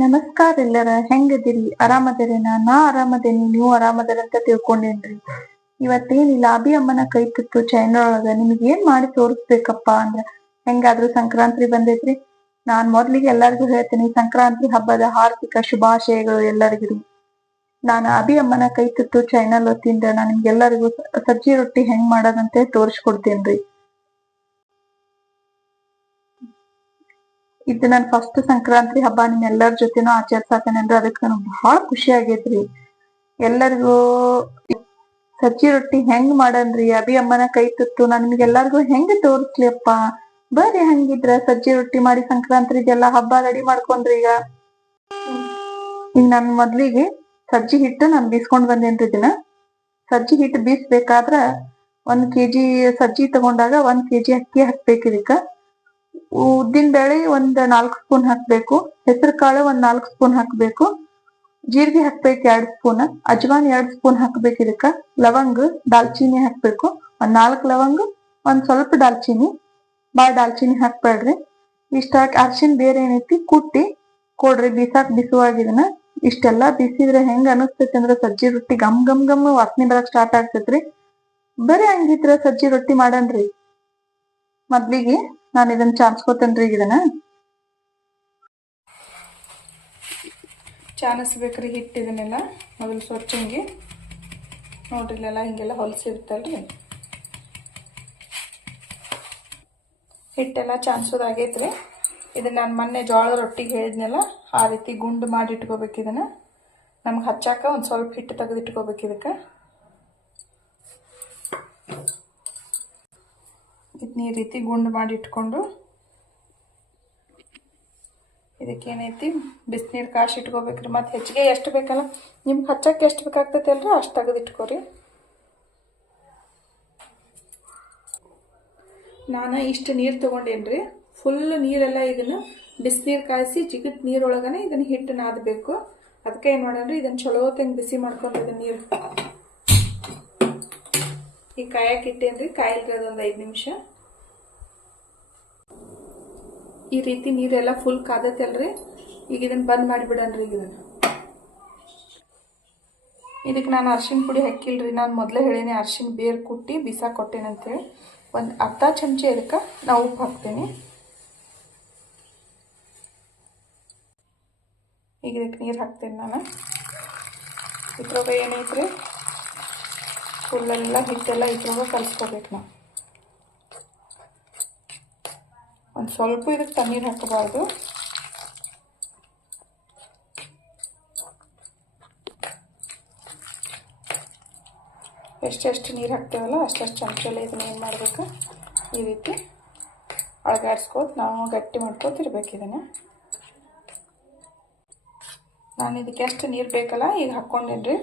ನಮಸ್ಕಾರ ಎಲ್ಲರ ಹೆಂಗದಿರಿ? ಆರಾಮದಿರಿ ನಾ ಆರಾಮದೇನಿ, ನೀವು ಆರಾಮದಿರ ಅಂತ ತಿಳ್ಕೊಂಡೇನ್ರಿ. ಇವತ್ತೇನಿಲ್ಲ ಅಭಿ ಅಮ್ಮನ ಕೈ ತುತ್ತು ಚಾನಲ್ ಒಳಗ ನಿಮ್ಗೆ ಏನ್ ಮಾಡಿ ತೋರಿಸ್ಬೇಕಪ್ಪ ಅಂದ್ರ, ಹೆಂಗಾದ್ರು ಸಂಕ್ರಾಂತಿ ಬಂದೈತ್ರಿ? ನಾನ್ ಮೊದ್ಲಿಗೆ ಎಲ್ಲರಿಗೂ ಹೇಳ್ತೀನಿ ಸಂಕ್ರಾಂತಿ ಹಬ್ಬದ ಹಾರ್ದಿಕ ಶುಭಾಶಯಗಳು ಎಲ್ಲರಿಗೂ. ನಾನು ಅಭಿ ಅಮ್ಮನ ಕೈ ತುತ್ತು ಚಾನಲ್ ಹೊತ್ತಿಂದ ನಾನು ನಿಮ್ಗೆಲ್ಲರಿಗೂ ಸಜ್ಜಿ ರೊಟ್ಟಿ ಹೆಂಗ್ ಮಾಡೋದಂತೆ ತೋರಿಸ್ಕೊಡ್ತೇನ್ರಿ. ಇದು ನನ್ ಫಸ್ಟ್ ಸಂಕ್ರಾಂತಿ ಹಬ್ಬ ನಿಮ್ ಎಲ್ಲರ ಜೊತೆನೂ ಆಚರಿಸಾತೇನಂದ್ರೆ ಅದಕ್ಕೆ ನನಗೆ ಬಹಳ ಖುಷಿ ಆಗೇತ್ರಿ. ಎಲ್ಲರಿಗೂ ಸಜ್ಜಿ ರೊಟ್ಟಿ ಹೆಂಗ್ ಮಾಡನ್ರಿ? ಅಭಿ ಅಮ್ಮನ ಕೈ ತುತ್ತು ನಿಮ್ಗೆ ನಿಮ್ಗೆಲ್ಲರಿಗೂ ಹೆಂಗ್ ತೋರಿಸ್ಲಿ ಅಪ್ಪ? ಬರ್ರಿ ಹಂಗಿದ್ರ ಸಜ್ಜಿ ರೊಟ್ಟಿ ಮಾಡಿ ಸಂಕ್ರಾಂತಿ ಸಂಕ್ರಾಂತಿಗೆಲ್ಲ ಹಬ್ಬ ರೆಡಿ ಮಾಡ್ಕೊಂಡ್ರಿ ಈಗ. ಈಗ ನಾನ್ ಮೊದ್ಲಿಗೆ ಸಜ್ಜಿ ಹಿಟ್ಟು ನಾನ್ ಬೀಸ್ಕೊಂಡ್ ಬಂದೇನ್ರಿ ಇದನ್ನ ಸಜ್ಜಿ ಹಿಟ್ಟು ಬೀಸ್ಬೇಕಾದ್ರ ಒಂದ್ ಕೆಜಿ ಸಜ್ಜಿ ತಗೊಂಡಾಗ ಒಂದ್ ಕೆಜಿ ಅಕ್ಕಿ ಹಾಕ್ಬೇಕು ಉದ್ದಿನ ಬೇಳೆ ಒಂದ್ ನಾಲ್ಕು ಸ್ಪೂನ್ ಹಾಕ್ಬೇಕು, ಹೆಸರು ಕಾಳು ಒಂದ್ ನಾಲ್ಕು ಸ್ಪೂನ್ ಹಾಕ್ಬೇಕು, ಜೀರಿಗೆ ಹಾಕ್ಬೇಕು ಎರಡ್ ಸ್ಪೂನ್, ಅಜ್ವಾನ್ ಎರಡ್ ಸ್ಪೂನ್ ಹಾಕ್ಬೇಕು ಇದಕ್ಕ, ಲವಂಗ, ದಾಲ್ಚೀನಿ ಹಾಕ್ಬೇಕು, ಒಂದ್ ನಾಲ್ಕು ಲವಂಗ, ಒಂದ್ ಸ್ವಲ್ಪ ದಾಲ್ಚೀನಿ, ಬಾಳ ದಾಲ್ಚೀನಿ ಹಾಕ್ಬೇಡ್ರಿ. ಇಷ್ಟ ಅರ್ಶಿನ್ ಬೇರೆ ಏನೈತಿ, ಕುಟ್ಟಿ, ಕೊಡ್ರಿ, ಬೀಸಾಕ್ ಬಿಸುವಾಗ ಇದನ್ನ. ಇಷ್ಟೆಲ್ಲಾ ಬಿಸಿದ್ರೆ ಹೆಂಗ ಅನಸ್ತೈತಿ ಅಂದ್ರ ಸಜ್ಜಿ ರೊಟ್ಟಿ ಗಮ್ ಗಮ್ ಗಮ್ ವಾಸನೆ ಬರಕ್ ಸ್ಟಾರ್ಟ್ ಆಗ್ತೈತ್ರಿ. ಬರೀ ಹಂಗಿದ್ರ ಸಜ್ಜಿ ರೊಟ್ಟಿ ಮಾಡನ್ರಿ. ಮೊದ್ಲಿಗೆ ನಾನು ಇದನ್ನ ಚಾನ್ಸ್ಕೋತೇನ್ರಿ ಇದನ್ನ. ಚಾನಸ್ಬೇಕ್ರಿ ಹಿಟ್ಟು ಇದನ್ನೆಲ್ಲ, ಮೊದಲು ಸ್ವಚ್ಛ ಹಿಂಗೆ ನೋಡ್ರಿ ಇಲ್ಲೆಲ್ಲ ಹಿಂಗೆಲ್ಲ ಹೊಲಸಿರ್ತಲ್ರಿ ಹಿಟ್ಟೆಲ್ಲ ಚಾನ್ಸೋದಾಗೈತ್ರಿ ಇದನ್ನ ನಾನು ಮೊನ್ನೆ ಜೋಳದ ರೊಟ್ಟಿಗೆ ಹೇಳಿದ್ನಲ್ಲ, ಆ ರೀತಿ ಗುಂಡು ಮಾಡಿ ಇಟ್ಕೋಬೇಕು ಇದನ್ನ. ನಮ್ಗೆ ಹಚ್ಚಾಕ ಒಂದು ಸ್ವಲ್ಪ ಹಿಟ್ಟು ತೆಗೆದಿಟ್ಕೋಬೇಕು ಇದಕ್ಕೆ. ಇದನ್ನ ಈ ರೀತಿ ಗುಂಡು ಮಾಡಿ ಇಟ್ಕೊಂಡು ಇದಕ್ಕೇನೈತಿ ಬಿಸಿನೀರು ಕಾಶಿ ಇಟ್ಕೋಬೇಕ್ರಿ. ಮತ್ತು ಹೆಚ್ಚಿಗೆ ಎಷ್ಟು ಬೇಕಲ್ಲ? ನಿಮ್ಗೆ ಹಚ್ಚಕ್ಕೆ ಎಷ್ಟು ಬೇಕಾಗ್ತೈತೆ ಅಲ್ರಿ? ಅಷ್ಟು ತೆಗೆದಿಟ್ಕೋರಿ ನಾನು ಇಷ್ಟು ನೀರು ತೊಗೊಂಡೇನ್ರಿ? ಫುಲ್ ನೀರೆಲ್ಲ ಇದನ್ನು ಬಿಸಿನೀರು ಕಾಯಿಸಿ ಜಿಗಟ್ ನೀರೊಳಗನೆ ಇದನ್ನು ಹಿಟ್ಟು ನಾದಬೇಕು. ಅದಕ್ಕೆ ಏನು ಮಾಡೋಣ್ರಿ ಇದನ್ನು ಚಲೋ ತಂಗ್ ಬಿಸಿ ಮಾಡ್ಕೊಂಡು ಇದನ್ನ ನೀರು ಈ ಕಾಯಕ್ಕೆ ಇಟ್ಟೇನ್ರಿ? ಕಾಯಿಲ್ರಿ ಅದೊಂದು ಐದು ನಿಮಿಷ. ಈ ರೀತಿ ನೀರೆಲ್ಲ ಫುಲ್ ಕಾದತ್ತಲ್ರಿ ಈಗ ಇದನ್ನ ಬಂದ್ ಮಾಡಿಬಿಡನ್ರಿ ಈಗ ಇದನ್ನು. ಇದಕ್ಕೆ ನಾನು ಅರ್ಶಿನ ಪುಡಿ ಹಾಕಿಲ್ರಿ. ನಾನು ಮೊದಲೇ ಹೇಳೇನೆ ಅರ್ಶಿನ ಬೇರ್ ಕುಟ್ಟಿ ಬಿಸಾ ಕೊಟ್ಟೇನಂತೇಳಿ ಒಂದು ಅರ್ಧ ಚಮಚ ಇದಕ್ಕೆ ನಾವು ಉಪ್ಪು ಹಾಕ್ತೇನೆ. ಈಗ ಇದಕ್ಕೆ ನೀರು ಹಾಕ್ತೇನೆ ನಾನು. ಇದ್ರಾಗ ಏನೈತ್ರಿ? ಫುಲ್ಲೆಲ್ಲ ಹಿಟ್ಟೆಲ್ಲ ಇದ್ರೊಳಗೆ ಕಲಿಸ್ಕೋಬೇಕು ನಾವು. ಒಂದು ಸ್ವಲ್ಪ ಇದಕ್ಕೆ ತಣ್ಣೀರು ಹಾಕಬಾರ್ದು. ಎಷ್ಟೆಷ್ಟು ನೀರು ಹಾಕ್ತೇವಲ್ಲ ಅಷ್ಟೆಷ್ಟು ಚಮಚಲ್ಲಿ ಇದನ್ನ ಏನು ಮಾಡಬೇಕು? ಈ ರೀತಿ ಅಳಗಾಡ್ಸ್ಕೋತ ನಾವು ಗಟ್ಟಿ ಮಾಡ್ಕೋತಿರ್ಬೇಕು ಇದನ್ನು. ನಾನು ಇದಕ್ಕೆ ಎಷ್ಟು ನೀರು ಬೇಕಲ್ಲ, ಈಗ ಹಾಕ್ಕೊಂಡೇನ್ರಿ.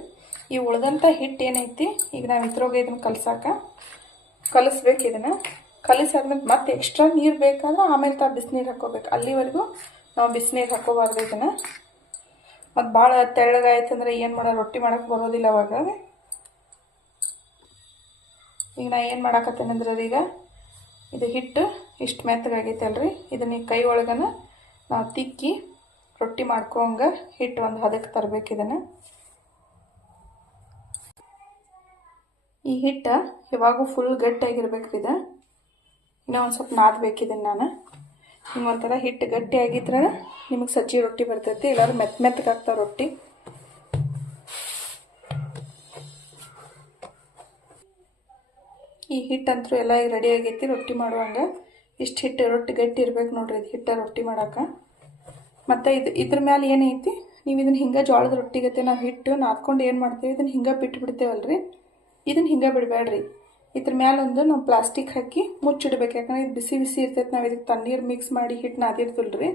ಈ ಉಳ್ದಂಥ ಹಿಟ್ಟು ಏನೈತಿ, ಈಗ ನಾವು ಇದ್ರೋಗ ಇದನ್ನು ಕಲಸಾಕ ಕಲಿಸ್ಬೇಕು ಇದನ್ನು. ಕಲಿಸಾದ್ಮೇಲೆ ಮತ್ತೆ ಎಕ್ಸ್ಟ್ರಾ ನೀರು ಬೇಕಾದ್ರೆ ಆಮೇಲೆ ತಾ ಬಿಸಿನೀರು ಹಾಕೋಬೇಕು ಅಲ್ಲಿವರೆಗೂ ನಾವು ಬಿಸಿನೀರು ಹಾಕ್ಕೋಬಾರ್ದು ಇದನ್ನು. ಮತ್ತು ಭಾಳ ತೆಳ್ಳಗಾಯ್ತಂದ್ರೆ ಏನು ಮಾಡೋ, ರೊಟ್ಟಿ ಮಾಡೋಕೆ ಬರೋದಿಲ್ಲ ಅವಾಗ. ಈಗ ನಾ ಏನು ಮಾಡಾಕತ್ತೇನೆಂದ್ರೆ ಈಗ, ಇದು ಹಿಟ್ಟು ಇಷ್ಟು ಮೆತ್ತಗಾಗೈತೆ ಅಲ್ರಿ ಇದನ್ನ ಈ ಕೈ ಒಳಗನ ನಾವು ತಿಕ್ಕಿ ರೊಟ್ಟಿ ಮಾಡ್ಕೊಂಗ ಹಿಟ್ಟು ಒಂದು ಹದಕ್ಕೆ ತರಬೇಕು ಇದನ್ನು. ಈ ಹಿಟ್ಟು ಯಾವಾಗೂ ಫುಲ್ ಗಟ್ಟಿಯಾಗಿರ್ಬೇಕ್ರಿ ಇದು. ಇನ್ನೂ ಒಂದು ಸ್ವಲ್ಪ ನಾದಬೇಕಿದ್ದೀನಿ ನಾನು. ನಿಮ್ಗೆ ಒಂಥರ ಹಿಟ್ಟು ಗಟ್ಟಿ ಆಗಿದ್ರೆ ನಿಮಗೆ ಸಜ್ಜಿ ರೊಟ್ಟಿ ಬರ್ತೈತಿ, ಇಲ್ಲಾಂದ್ರೆ ಮೆತ್ತ ಮೆತ್ತಗಾಗ್ತಾವೆ ರೊಟ್ಟಿ. ಈ ಹಿಟ್ಟಂತೂ ಎಲ್ಲ ಈಗ ರೆಡಿ ಆಗೈತಿ, ರೊಟ್ಟಿ ಮಾಡುವಂಗೆ. ಇಷ್ಟು ಹಿಟ್ಟು, ರೊಟ್ಟಿ ಗಟ್ಟಿ ಇರ್ಬೇಕು ನೋಡ್ರಿ ಇದು ಹಿಟ್ಟ ರೊಟ್ಟಿ ಮಾಡಕ್ಕೆ ಮತ್ತು ಇದು ಇದ್ರ ಮ್ಯಾಲೆ ಏನೈತಿ ನೀವು ಇದನ್ನ ಹಿಂಗೆ ಜೋಳದ ರೊಟ್ಟಿಗತ್ತೆ ನಾವು ಹಿಟ್ಟು ನಾದ್ಕೊಂಡು ಏನು ಮಾಡ್ತೀವಿ? ಇದನ್ನ ಹಿಂಗೆ ಬಿಟ್ಟು ಬಿಡ್ತೇವಲ್ರಿ ಇದನ್ನ ಹಿಂಗೆ ಬಿಡಬೇಡ್ರಿ ಇದ್ರ ಮ್ಯಾಲೆ ಒಂದು ನಾವು ಪ್ಲಾಸ್ಟಿಕ್ ಹಾಕಿ ಮುಚ್ಚಿಡ್ಬೇಕು. ಯಾಕಂದ್ರೆ ಇದು ಬಿಸಿ ಬಿಸಿ ಇರ್ತೈತೆ. ನಾವು ಇದಕ್ಕೆ ತಣ್ಣೀರು ಮಿಕ್ಸ್ ಮಾಡಿ ಹಿಟ್ಟು ನಾದಿರ್ತಿಲ್ರಿ.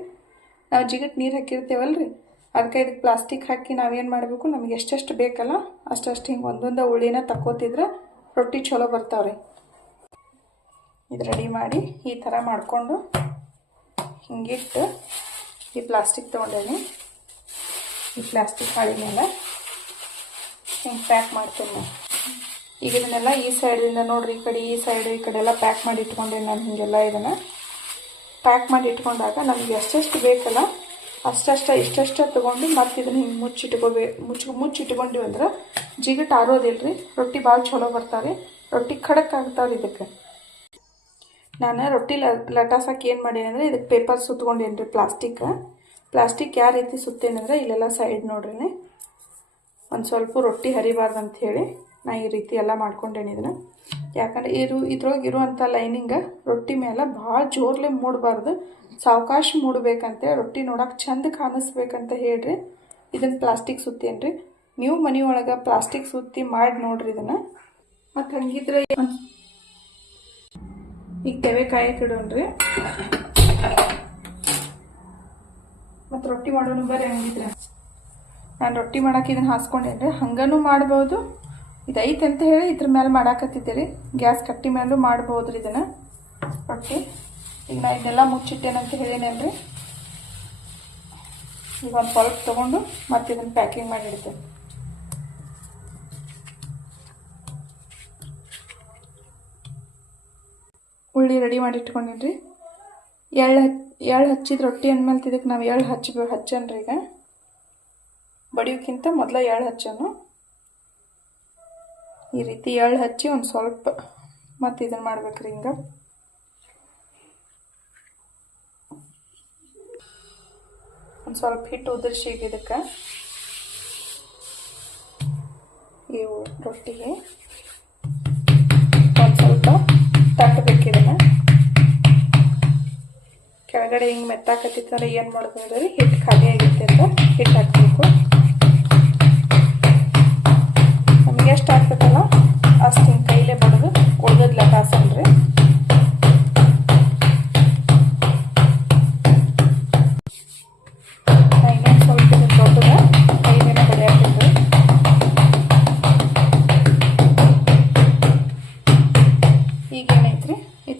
ನಾವು ಜಿಗಟ್ ನೀರು ಹಾಕಿರ್ತೇವಲ್ರಿ. ಅದಕ್ಕೆ ಇದಕ್ಕೆ ಪ್ಲಾಸ್ಟಿಕ್ ಹಾಕಿ ನಾವೇನು ಮಾಡಬೇಕು? ನಮಗೆ ಎಷ್ಟೆಷ್ಟು ಬೇಕಲ್ಲ, ಅಷ್ಟಷ್ಟು ಹಿಂಗೆ ಒಂದೊಂದು ಉಳಿನ ತಕ್ಕೋತಿದ್ರೆ ರೊಟ್ಟಿ ಚಲೋ ಬರ್ತಾವ್ರಿ. ಇದು ರೆಡಿ ಮಾಡಿ ಈ ಥರ ಮಾಡಿಕೊಂಡು ಹಿಂಗಿಟ್ಟು ಈ ಪ್ಲಾಸ್ಟಿಕ್ ತೊಗೊಂಡೇನಿ. ಈ ಪ್ಲಾಸ್ಟಿಕ್ ಹಾಳಿ ಮೇಲೆ ಹಿಂಗೆ ಪ್ಯಾಕ್ ಮಾಡ್ತೀನಿ. ನಾನು ಈಗ ಇದನ್ನೆಲ್ಲ ಈ ಸೈಡಿಂದ ನೋಡ್ರಿ, ಈ ಕಡೆ ಈ ಸೈಡ್ ಈ ಕಡೆ ಎಲ್ಲ ಪ್ಯಾಕ್ ಮಾಡಿ ಇಟ್ಕೊಂಡೆ ನಾನು ಹೀಗೆಲ್ಲ ಇದನ್ನು. ಪ್ಯಾಕ್ ಮಾಡಿ ಇಟ್ಕೊಂಡಾಗ ನಮ್ಗೆ ಎಷ್ಟೆಷ್ಟು ಬೇಕಲ್ಲ, ಅಷ್ಟಷ್ಟ, ಇಷ್ಟಷ್ಟ ತೊಗೊಂಡು ಮತ್ತೆ ಇದನ್ನ ಹಿಂಗೆ ಮುಚ್ಚಿಟ್ಕೋಬೇ, ಮುಚ್ಚಿ, ಮುಚ್ಚಿಟ್ಕೊಂಡಿವಿ ಅಂದ್ರೆ ಜಿಗಟ್ ಆರೋದಿಲ್ರಿ, ರೊಟ್ಟಿ ಭಾಳ ಚಲೋ ಬರ್ತಾವೆ ರೊಟ್ಟಿ ಖಡಕ್ ಆಗ್ತಾವ್ರಿ ಇದಕ್ಕೆ. ನಾನು ರೊಟ್ಟಿ ಲಟಾಸಕ್ಕೆ ಏನು ಮಾಡೀನಿ ಅಂದರೆ ಇದಕ್ಕೆ ಪೇಪರ್ ಸುತ್ಕೊಂಡೇನಿ ರೀ ಪ್ಲಾಸ್ಟಿಕ್ ಪ್ಲಾಸ್ಟಿಕ್ ಯಾವ ರೀತಿ ಸುತ್ತೇನಂದ್ರೆ ಇಲ್ಲೆಲ್ಲ ಸೈಡ್ ನೋಡ್ರಿ ಒಂದು ಸ್ವಲ್ಪ ರೊಟ್ಟಿ ಹರಿಬಾರ್ದು ಹೇಳಿ. ನಾ ಈ ರೀತಿ ಎಲ್ಲ ಮಾಡ್ಕೊಂಡೇನಿ ಇದನ್ನ. ಯಾಕಂದ್ರೆ ಇರು, ಇದ್ರೊಳಗೆ ಇರುವಂಥ ಲೈನಿಂಗ ರೊಟ್ಟಿ ಮೇಲೆ ಭಾಳ ಜೋರ್ಲೆ ಮೂಡಬಾರ್ದು. ಸಾವಕಾಶ ಮೂಡಬೇಕಂತೆ, ರೊಟ್ಟಿ ನೋಡಕ್ಕೆ ಚಂದ ಕಾಣಿಸ್ಬೇಕಂತ ಹೇಳ್ರಿ. ಇದನ್ನು ಪ್ಲಾಸ್ಟಿಕ್ ಸುತ್ತೇನ್ರಿ ನೀವು ಮನೆ ಒಳಗೆ ಪ್ಲಾಸ್ಟಿಕ್ ಸುತ್ತಿ ಮಾಡಿ ನೋಡ್ರಿ ಇದನ್ನು. ಮತ್ತು ಹಂಗಿದ್ರೆ ಈಗ ತೆವೆ ಕಾಯಕ್ಕೆ ಇಡೋಣ್ರಿ. ಮತ್ತು ರೊಟ್ಟಿ ಮಾಡೋಣ ಬರ್ರಿ ಹಂಗಿದ್ರೆ. ನಾನು ರೊಟ್ಟಿ ಮಾಡಕ್ಕೆ ಇದನ್ನು ಹಾಸ್ಕೊಂಡೇನ್ರಿ. ಹಂಗನೂ ಮಾಡ್ಬೋದು. ಇದು ಐತೆ ಅಂತ ಹೇಳಿ ಇದ್ರ ಮೇಲೆ ಮಾಡಾಕತ್ತಿದ್ದೀರಿ ಗ್ಯಾಸ್ ಕಟ್ಟಿ ಮೇಲೂ ಮಾಡ್ಬೋದು ರೀ ಇದನ್ನು ಈಗ ನಾ ಇದನ್ನೆಲ್ಲ ಮುಚ್ಚಿಟ್ಟೇನಂತ ಹೇಳಿನೇನ್ರಿ. ಈಗ ಒಂದು ಸ್ವಲ್ಪ ತೊಗೊಂಡು ಮತ್ತೆ ಇದನ್ನು ಪ್ಯಾಕಿಂಗ್ ಮಾಡಿಡ್ತೇನೆ ಉಳ್ಳಿ ರೆಡಿ ಮಾಡಿ ಇಟ್ಕೊಂಡಿನ್ರಿ. ಎಳ್ಳು ಹಚ್, ಎಳ್ಳು ಹಚ್ಚಿದ ರೊಟ್ಟಿ ಅಂದ್ಮೇಲೆ ಇದಕ್ಕೆ ನಾವು ಎಳ್ಳು ಹಚ್ಚ ಹಚ್ಚನ್ರಿ ಈಗ ಬಡಿಯೋಕ್ಕಿಂತ ಮೊದಲ ಎಳ್ಳು ಹಚ್ಚೋನು. ಈ ರೀತಿ ಎಳ್ಳು ಹಚ್ಚಿ ಒಂದು ಸ್ವಲ್ಪ ಮತ್ತು ಇದನ್ನು ಮಾಡ್ಬೇಕ್ರಿ ಹಿಂಗೆ. ಒಂದು ಸ್ವಲ್ಪ ಹಿಟ್ಟು ಉದುರ್ಸಿ ಈಗ ಇದಕ್ಕೆ ಇವು ರೊಟ್ಟಿಗೆ ಒಂದು ಸ್ವಲ್ಪ ತಟ್ಟಬೇಕು ಇದನ್ನು. ಕೆಳಗಡೆ ಹಿಂಗೆ ಮೆತ್ತಾಕತ್ತಿತ್ತಂದ್ರೆ ಏನು ಮಾಡ್ಬೋದು ರೀ ಹಿಟ್ಟು ಖಾಲಿ ಆಗಿರುತ್ತೆ. ಅಂತ ಹಿಟ್ಟು ಹಾಕಬೇಕು. ಎಷ್ಟು ಹಾಕ್ಬೇಕಲ್ಲ ಅಷ್ಟು ಹಿಂಗೆ ಕೈಲೇ ಬಡದು ಉಳ್ದದ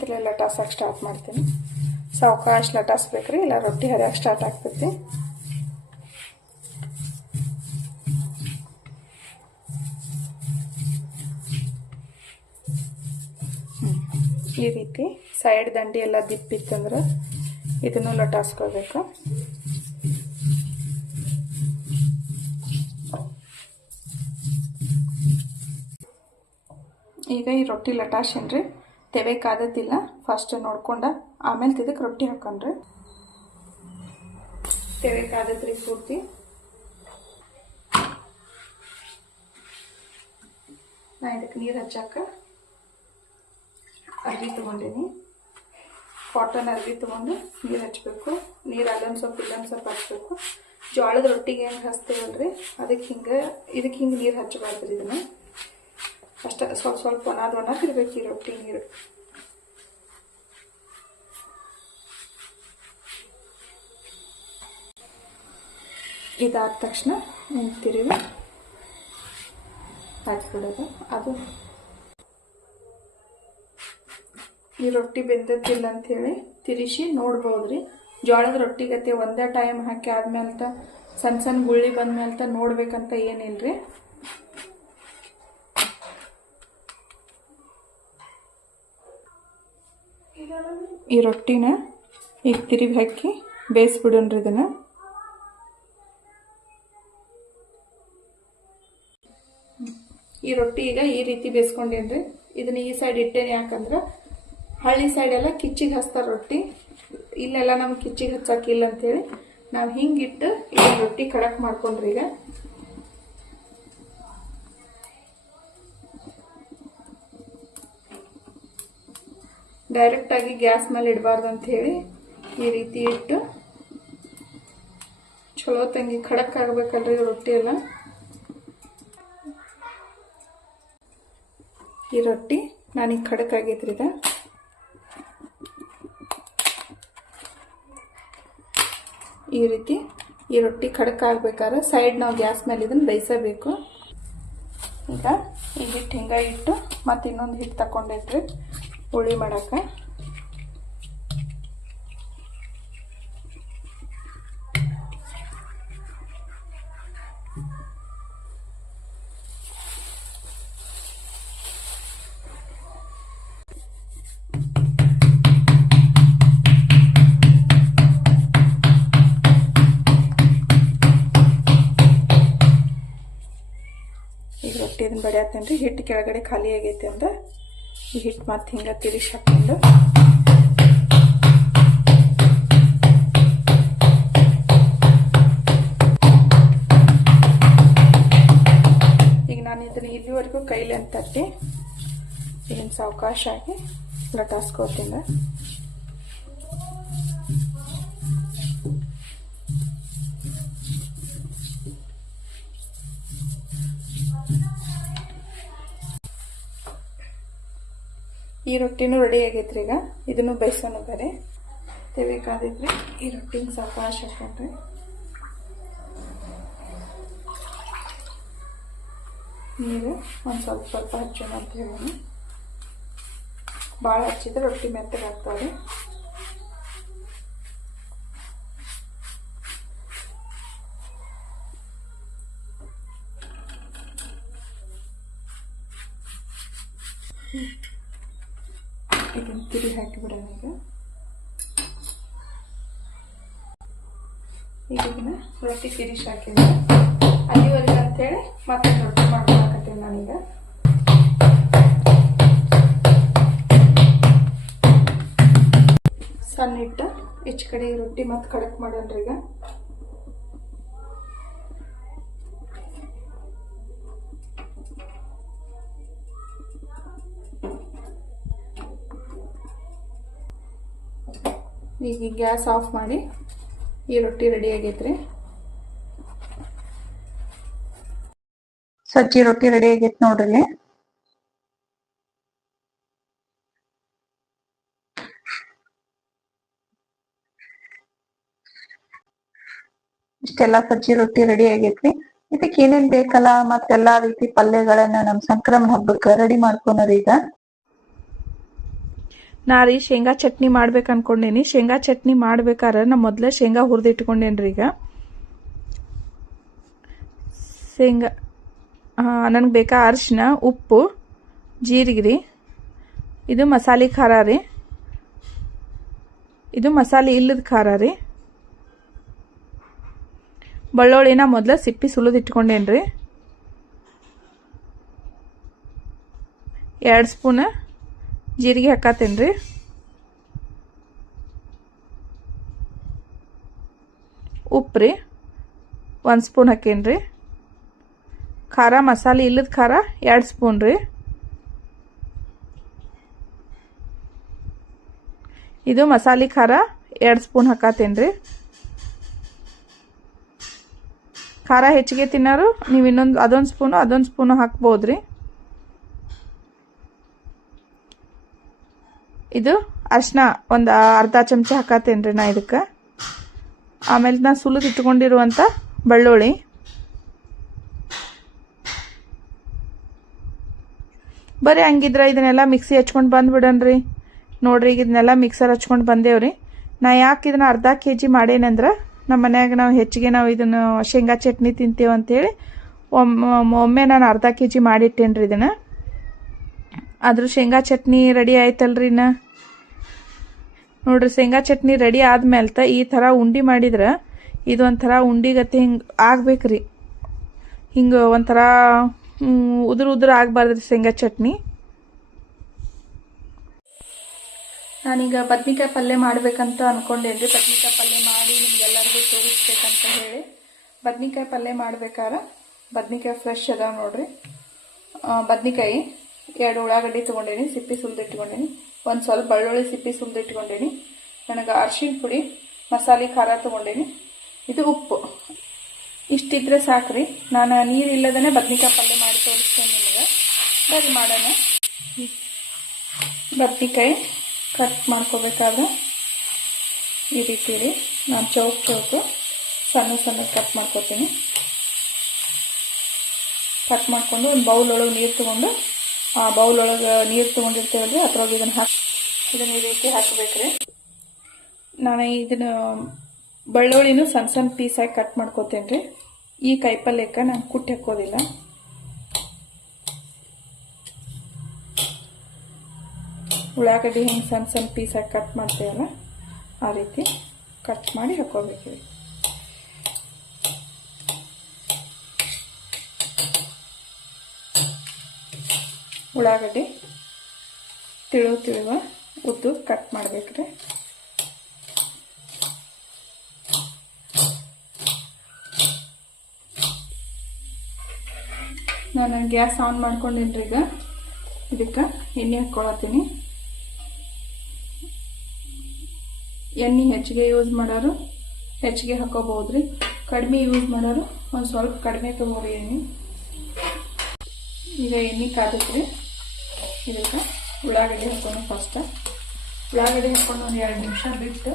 ಥರ ಲಟಾಸಕ್ಕೆ ಸ್ಟಾರ್ಟ್ ಮಾಡ್ತೀನಿ. ಸಾವಕಾಶ ಲಟಾಸ್ಬೇಕ್ರಿ ಇಲ್ಲ ರೊಟ್ಟಿ ಹರಿಯಕ್ಕೆ ಸ್ಟಾರ್ಟ್ ಆಗ್ತೈತಿ. ಈ ರೀತಿ ಸೈಡ್ ದಂಡಿ ಎಲ್ಲ ದಿಪ್ಪಿತ್ತಂದ್ರೆ ಇದನ್ನು ಲಟಾಸ್ಕೋಬೇಕು ಈಗ ಈ ರೊಟ್ಟಿ ಲಟಾಶನ್ರಿ ತೆವೆ ಕಾದತಿಲ್ಲ ಫಸ್ಟ್ ನೋಡ್ಕೊಂಡ. ಆಮೇಲೆ ಇದಕ್ಕೆ ರೊಟ್ಟಿ ಹಾಕೊಂಡ್ರಿ ತೆವೆ ಕಾದತ್ರಿ ಪೂರ್ತಿ. ನಾ ಇದಕ್ಕೆ ನೀರು ಹಚ್ಚಾಕ ಅರ್ಬಿ ತೊಗೊಂಡೀನಿ. ಕಾಟನ್ ಅರ್ಬಿ ತೊಗೊಂಡು ನೀರು ಹಚ್ಚಬೇಕು ನೀರು ಅಲ್ಲೊಂದು ಸ್ವಲ್ಪ, ಇಲ್ಲೊಂದು ಸ್ವಲ್ಪ ಹಚ್ಬೇಕು. ಜೋಳದ ರೊಟ್ಟಿಗೆ ಹೆಂಗೆ ಹಚ್ತೀವಲ್ರಿ ಅದಕ್ಕೆ ಹಿಂಗೆ ಇದಕ್ಕೆ ಹಿಂಗೆ ನೀರು ಹಚ್ಚಬಾರ್ದು ಇದನ್ನು. ಅಷ್ಟ ಸ್ವಲ್ಪ ಸ್ವಲ್ಪ ಒಣದು ತಿರ್ಬೇಕು ಈ ರೊಟ್ಟಿ ನೀರು. ಇದಾದ ತಕ್ಷಣ ತಿರುವಿ ಹಾಕಿಬಿಡೋದು. ಅದು ಈ ರೊಟ್ಟಿ ಬೆಂದದ್ದಿಲ್ಲ ಅಂಥೇಳಿ ತಿರಿಸಿ ನೋಡ್ಬೋದು ಜೋಳದ ರೊಟ್ಟಿಗತ್ತೆ ಒಂದೇ ಟೈಮ್ ಹಾಕಿ ಆದ್ಮೇಲೆ ಸಣ್ಣ ಸಣ್ಣ ಗುಳ್ಳಿ ಬಂದ್ಮೇಲೆ ನೋಡ್ಬೇಕಂತ ಏನಿಲ್ರಿ. ಈ ರೊಟ್ಟಿನ ಈಗ ತಿರುಗಿ ಹಾಕಿ ಬೇಯಿಸ್ಬಿಡೋಣ್ರಿ ಇದನ್ನು. ಈ ರೊಟ್ಟಿ ಈಗ ಈ ರೀತಿ ಬೇಯಿಸ್ಕೊಂಡೇನ್ರಿ. ಇದನ್ನ ಈ ಸೈಡ್ ಇಟ್ಟೇನೆ ಯಾಕಂದ್ರೆ ಹಳ್ಳಿ ಸೈಡ್ ಎಲ್ಲ ಕಿಚ್ಚಿಗೆ ಹಚ್ತಾರೆ ರೊಟ್ಟಿ. ಇಲ್ಲೆಲ್ಲ ನಮ್ಗೆ ಕಿಚ್ಚಿಗೆ ಹಚ್ಚಾಕಿಲ್ಲ ಅಂತೇಳಿ ನಾವು ಹಿಂಗಿಟ್ಟು ಈ ರೊಟ್ಟಿ ಕಡಕ್ ಮಾಡ್ಕೊಂಡ್ರಿ ಈಗ. ಡೈರೆಕ್ಟಾಗಿ ಗ್ಯಾಸ್ ಮೇಲೆ ಇಡಬಾರ್ದು ಅಂತ ಹೇಳಿ ಈ ರೀತಿ ಇಟ್ಟು ಚಲೋ ತಂಗಿ ಖಡಕ್ ಆಗ್ಬೇಕಲ್ರಿ ರೊಟ್ಟಿ ಎಲ್ಲ. ಈ ರೊಟ್ಟಿ ನಾನೀಗ ಖಡಕ್ ಆಗೈತ್ರಿ ಇದು ಈ ರೀತಿ ಈ ರೊಟ್ಟಿ ಖಡಕ್ ಆಗ್ಬೇಕಾದ್ರೆ ಸೈಡ್ ನಾವು ಗ್ಯಾಸ್ ಮೇಲೆ ಇದನ್ನು ಬೇಯಿಸಬೇಕು. ಈಗ ಈ ಹಿಟ್ಟು ಹಿಂಗೆ ಇಟ್ಟು ಮತ್ತೆ ಇನ್ನೊಂದು ಹಿಟ್ಟು ತಗೊಂಡೈತ್ರಿ ಹುಳಿ ಮಾಡಕ್ಕೆ. ಇದನ್ನ ಬಡಿಯತ್ತೇನೆ ರೀ ಹಿಟ್ಟು ಕೆಳಗಡೆ ಖಾಲಿ ಆಗೈತೆ ಅಂದ್ರೆ ಈ ಹಿಟ್ಟು ಮತ್ತೆ ಹಿಂಗೆ ತಿರುಗಿ ಹಾಕೊಂಡು ಈಗ ನಾನು ಇದನ್ನು ಇಲ್ಲಿವರೆಗೂ ಕೈಲಿ ಅಂತ ಇದನ್ನ ಸಾವಕಾಶ ಆಗಿ ಲಟಾಸ್ಕೋತೀನಿ. ಈ ರೊಟ್ಟಿನೂ ರೆಡಿ ಆಗೈತ್ರಿ ಈಗ. ಇದನ್ನು ಬೇಯಿಸೋಣ ಬೇರೆ. ಬೇಕಾದಿದ್ರೆ ಈ ರೊಟ್ಟಿನ ಸ್ವಲ್ಪ ಹಾಕೊಂಡ್ರಿ ನೀರು ಒಂದು ಸ್ವಲ್ಪ ಸ್ವಲ್ಪ ಹಚ್ಚೋಣ ಅಂತ ಹೇಳೋಣ. ಭಾಳ ಹಚ್ಚಿದ್ರೆ ರೊಟ್ಟಿ ಮೆತ್ತಗೆ ಆಗ್ತಾವೆ ಇದನ್ನು ತಿರಿ ಹಾಕಿಬಿಡೋಣ ಈಗ ಇದನ್ನ ರೊಟ್ಟಿ ಫಿನಿಶ್ ಹಾಕಿದ್ದೆ ಅಲ್ಲಿವರೆಗೆ ಅಂತೇಳಿ ಮತ್ತೆ ರೊಟ್ಟಿ ಮಾಡ್ಕೊಳಕತ್ತೀನಿ ನಾನೀಗ. ಸಣ್ಣ ಇಟ್ಟು ಹೆಚ್ಚು ಕಡೆ ರೊಟ್ಟಿ ಮತ್ತೆ ಕಡಕ್ ಮಾಡೋಣ್ರಿ ಈಗ. ಈಗ ಗ್ಯಾಸ್ ಆಫ್ ಮಾಡಿ ಈ ರೊಟ್ಟಿ ರೆಡಿ ಆಗೈತ್ರಿ. ಸಜ್ಜಿ ರೊಟ್ಟಿ ರೆಡಿ ಆಗೈತಿ ನೋಡ್ರಿ ಇಷ್ಟೆಲ್ಲಾ ಸಜ್ಜಿ ರೊಟ್ಟಿ ರೆಡಿ ಆಗೈತ್ರಿ. ಇದಕ್ಕೆ ಏನೇನ್ ಬೇಕಲ್ಲ, ಮತ್ತೆಲ್ಲಾ ರೀತಿ ಪಲ್ಯಗಳನ್ನ ನಮ್ ಸಂಕ್ರಮಣ ಹಬ್ಬಕ್ಕ ರೆಡಿ ಮಾಡ್ಕೊಳೋರಿ ಈಗ. ನಾ ರೀ ಶೇಂಗಾ ಚಟ್ನಿ ಮಾಡ್ಬೇಕು ಅನ್ಕೊಂಡೇನಿ. ಶೇಂಗಾ ಚಟ್ನಿ ಮಾಡ್ಬೇಕಾದ್ರೆ ನಾ ಮೊದಲೇ ಶೇಂಗಾ ಹುರಿದಿಟ್ಕೊಂಡೇನ್ರಿ ಈಗ. ಶೇಂಗಾ ನನಗೆ ಬೇಕಾ ಅರಿಶಿನ, ಉಪ್ಪು ಜೀರಿಗೆ ರೀ ಇದು ಮಸಾಲೆ ಖಾರ ರೀ. ಇದು ಮಸಾಲೆ ಇಲ್ಲದ ಖಾರ ರೀ. ಬೆಳ್ಳುಳ್ಳಿನ ಮೊದಲು ಸಿಪ್ಪಿ ಸುಲಿದು ಇಟ್ಕೊಂಡೇನ್ರಿ. ಎರಡು ಸ್ಪೂನ್ ಜೀರಿಗೆ ಹಾಕತ್ತೇನ್ರಿ. ಉಪ್ಪು ರೀ ಒಂದು ಸ್ಪೂನ್ ಹಾಕೇನ್ರಿ. ಖಾರ ಮಸಾಲೆ ಇಲ್ಲದ ಖಾರ ಎರಡು ಸ್ಪೂನ್ ರೀ. ಇದು ಮಸಾಲೆ ಖಾರ ಎರಡು ಸ್ಪೂನ್ ಹಾಕತ್ತೇನ್ರಿ. ಖಾರ ಹೆಚ್ಚಿಗೆ ತಿನ್ನೋರು, ನೀವು ಇನ್ನೊಂದು ಅದೊಂದು ಸ್ಪೂನು ಅದೊಂದು ಸ್ಪೂನು ಹಾಕ್ಬೋದ್ರಿ. ಇದು ಅರ್ಶಿನ ಒಂದು ಅರ್ಧ ಚಮಚ ಹಾಕತ್ತೇನ್ರಿ ನಾ ಇದಕ್ಕೆ. ಆಮೇಲೆ ನಾ ಸುಲಿದು ಇಟ್ಕೊಂಡಿರುವಂಥ ಬೆಳ್ಳುಳ್ಳಿ. ಬರೀ ಹಂಗಿದ್ರೆ ಇದನ್ನೆಲ್ಲ ಮಿಕ್ಸಿ ಹಚ್ಕೊಂಡು ಬಂದ್ಬಿಡನ್ರಿ. ನೋಡ್ರಿ ಈಗ ಇದನ್ನೆಲ್ಲ ಮಿಕ್ಸರ್ ಹಚ್ಕೊಂಡು ಬಂದೇವ್ರಿ. ನಾ ಯಾಕೆ ಇದನ್ನ ಅರ್ಧ ಕೆ ಜಿ ಮಾಡೇನಂದ್ರೆ ನಮ್ಮ ಮನ್ಯಾಗ ನಾವು ಹೆಚ್ಚಿಗೆ ನಾವು ಇದನ್ನು ಶೇಂಗಾ ಚಟ್ನಿ ತಿಂತೀವಿ ಅಂತೇಳಿ ಒಮ್ಮೆ ಒಮ್ಮೆ ನಾನು ಅರ್ಧ ಕೆ ಜಿ ಮಾಡಿಟ್ಟೇನ್ರಿ ಇದನ್ನು. ಆದರೂ ಶೇಂಗಾ ಚಟ್ನಿ ರೆಡಿ ಆಯ್ತಲ್ರಿ ಇನ್ನ. ನೋಡ್ರಿ, ಶೇಂಗಾ ಚಟ್ನಿ ರೆಡಿ ಆದ್ಮೇಲ್ತ ಈ ಥರ ಉಂಡಿ ಮಾಡಿದ್ರೆ ಇದು ಒಂಥರ ಉಂಡಿ ಗತಿ ಹಿಂಗೆ ಆಗ್ಬೇಕ್ರಿ. ಹಿಂಗೆ ಒಂಥರ ಉದುರು ಉದುರು ಉದುರು ರೀ ಶೇಂಗಾ ಚಟ್ನಿ. ನಾನೀಗ ಬದ್ನಿಕಾಯಿ ಪಲ್ಯ ಮಾಡ್ಬೇಕಂತ ರೀ ಬದ್ನಿಕಾಯಿ ಪಲ್ಯ ಮಾಡಿ ನಿಮ್ಗೆಲ್ಲರಿಗೂ ತೋರಿಸ್ಬೇಕಂತ ಹೇಳಿ. ಬದ್ನಿಕಾಯಿ ಪಲ್ಯ ಮಾಡ್ಬೇಕಾದ್ರೆ ಬದ್ನಿಕಾಯಿ ಫ್ರೆಶ್ ಅದಾವೆ ನೋಡ್ರಿ. ಬದ್ನಿಕಾಯಿ, ಎರಡು ಉಳ್ಳಾಗಡ್ಡಿ ತೊಗೊಂಡೇನಿ, ಸಿಪ್ಪಿ ಸುಲಿದಿಟ್ಕೊಂಡೇನಿ. ಒಂದು ಸ್ವಲ್ಪ ಬೆಳ್ಳುಳ್ಳಿ ಸಿಪ್ಪಿ ಸುಲಿದಿಟ್ಕೊಂಡೇನಿ ನನಗೆ ಅರ್ಶಿನ ಪುಡಿ, ಮಸಾಲೆ ಖಾರ ತೊಗೊಂಡೇನಿ. ಇದು ಉಪ್ಪು. ಇಷ್ಟಿದ್ರೆ ಸಾಕ್ರಿ. ನಾನು ನೀರಿಲ್ಲದೇ ಬದ್ನಿಕಾಯಿ ಪಲ್ಯ ಮಾಡಿ ತೋರಿಸ್ತೇನೆ ನಿಮಗೆ. ಬರೀ ಮಾಡೋಣ. ಬದ್ನಿಕಾಯಿ ಕಟ್ ಮಾಡ್ಕೋಬೇಕಾದ್ರೆ ಈ ರೀತಿ ರೀ ನಾನು ಚೌಕ್ ಚೌಕು ಸಣ್ಣ ಸಣ್ಣ ಕಟ್ ಮಾಡ್ಕೋತೀನಿ. ಕಟ್ ಮಾಡಿಕೊಂಡು ಒಂದು ಬೌಲ್ ಒಳಗೆ ನೀರು ತೊಗೊಂಡು ಬೌಲ್ ಒಳಗೆ ನೀರು ತೊಗೊಂಡಿರ್ತೇವಲ್ರಿ, ಅದ್ರೊಳಗೆ ಇದನ್ನು ಹಾಕಿ ಇದನ್ನು ಈ ರೀತಿ ಹಾಕಬೇಕ್ರಿ. ನಾನು ಇದನ್ನು ಬೆಳ್ಳುಳ್ಳಿನೂ ಸಣ್ಣ ಸಣ್ಣ ಪೀಸಾಗಿ ಕಟ್ ಮಾಡ್ಕೋತೇನೆ ರೀ ಈ ಕಾಯಿಪಲ್ಯಕ್ಕೆ ನಾನು ಕುಟ್ಟಿ ಹಾಕೋದಿಲ್ಲ. ಉಳ್ಳಾಗಡ್ಡಿ ಹಿಂಗೆ ಸಣ್ಣ ಸಣ್ಣ ಪೀಸಾಗಿ ಕಟ್ ಮಾಡ್ತೇವಲ್ಲ, ಆ ರೀತಿ ಕಟ್ ಮಾಡಿ ಹಾಕೋಬೇಕು ಉಳ್ಳಾಗಡ್ಡಿ ತಿಳು ತಿಳುವ ಉದ್ದು ಕಟ್ ಮಾಡಬೇಕ್ರಿ. ನಾನು ಗ್ಯಾಸ್ ಆನ್ ಮಾಡ್ಕೊಂಡಿನ್ರಿ ಈಗ. ಇದಕ್ಕೆ ಎಣ್ಣೆ ಹಾಕ್ಕೊಳತ್ತೀನಿ ಎಣ್ಣೆ ಹೆಚ್ಚಿಗೆ ಯೂಸ್ ಮಾಡೋರು ಹೆಚ್ಚಿಗೆ ಹಾಕೋಬಹುದ್ರಿ. ಕಡಿಮೆ ಯೂಸ್ ಮಾಡೋರು ಒಂದು ಸ್ವಲ್ಪ ಕಡಿಮೆ ತಗೋರಿ ಎಣ್ಣೆ. ಈಗ ಎಣ್ಣೆ ಕಾದೈತ್ರಿ. ಇದಕ್ಕೆ ಉಳ್ಳಾಗಡ್ಡೆ ಹಾಕೋಣ ಫಸ್ಟ್ ಉಳ್ಳಾಗಡ್ಡೆ ಹಾಕೊಂಡು ಒಂದು ಎರಡು ನಿಮಿಷ ಬಿಟ್ಟು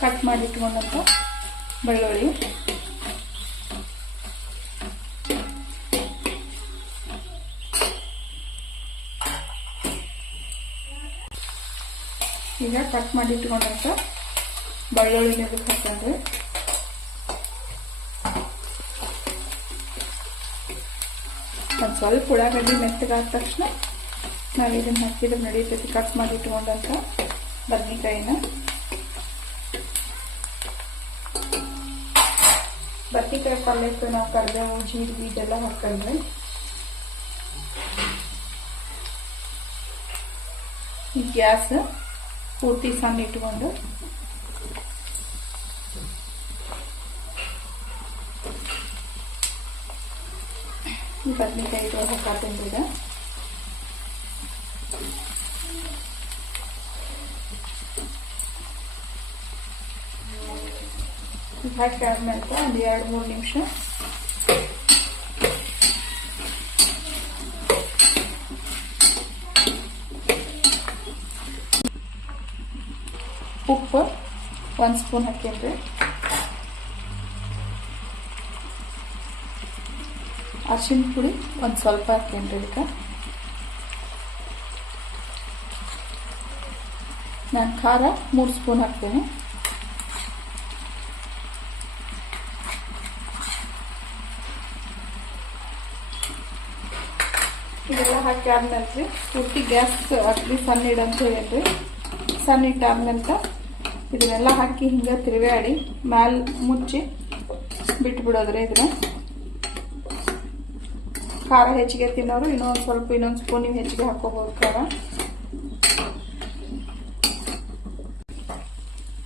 ಕಟ್ ಮಾಡಿ ಇಟ್ಕೊಂಡಂತ ಬೆಳ್ಳುಳ್ಳಿ. ಈಗ ಕಟ್ ಮಾಡಿ ಇಟ್ಕೊಂಡಂತ ಬೆಳ್ಳುಳ್ಳಿನ ಸ್ವಲ್ಪ ಉಳ್ಳಾಗಡ್ಡಿ ಮೆತ್ತಗಾದ ತಕ್ಷಣ ನಾವು ಇದನ್ನು ಹಾಕಿದ್ರೆ ನಡೀತೈತಿ ಕಟ್ ಮಾಡಿ ಇಟ್ಕೊಂಡಂತ ಬದನೆಕಾಯಿನ. ಬದನೆಕಾಯಿ ಪಲ್ಯಕ್ಕೆ ನಾವು ಕರ್ಬೇವು, ಜೀರಿಗೆ ಇದೆಲ್ಲ ಹಾಕೊಂಡ್ರೆ ಗ್ಯಾಸ್ ಪೂರ್ತಿ ಸಣ್ಣ ಇಟ್ಕೊಂಡು ಬದ್ನಿಕಾಯಿ ಇದ್ರೊಳಗೆ ಹಾಕಾತೀನಿ ಈಗ ಇದು ಹಾಕಿ ಆದ್ಮೇಲೆ ಒಂದು ಎರಡು ಮೂರು ನಿಮಿಷ ಉಪ್ಪು ಒಂದು ಸ್ಪೂನ್ ಹಾಕೇನ್ರಿ ಅರಿಶಿನ ಪುಡಿ, ಒಂದು ಸ್ವಲ್ಪ ಹಾಕೇನ್ರಿ ಇದಕ್ಕೆ ನಾನು ಖಾರ ಮೂರು ಸ್ಪೂನ್ ಹಾಕ್ತೇನೆ. ಇದೆಲ್ಲ ಹಾಕಿ ಆದ್ಮೇಲೆ ಪೂರ್ತಿ ಗ್ಯಾಸ್ ಅಗ್ದಿ ಸಣ್ಣ ಇಡಂತ ಹೇಳ್ರಿ. ಸಣ್ಣ ಇಟ್ಟಾದ್ಮೇಲೆ ಇದನ್ನೆಲ್ಲ ಹಾಕಿ ಹಿಂಗೆ ತಿರುಗಾಡಿ, ಮ್ಯಾಲ್ ಮುಚ್ಚಿ ಬಿಟ್ಬಿಡೋದ್ರಿ ಇದನ್ನ. ಖಾರ ಹೆಚ್ಚಿಗೆ ತಿನ್ನೋರು ಇನ್ನೊಂದು ಸ್ವಲ್ಪ, ಇನ್ನೊಂದು ಸ್ಪೂನ್ ನೀವು ಹೆಚ್ಚಿಗೆ ಹಾಕೋಬಹುದು ಖಾರ.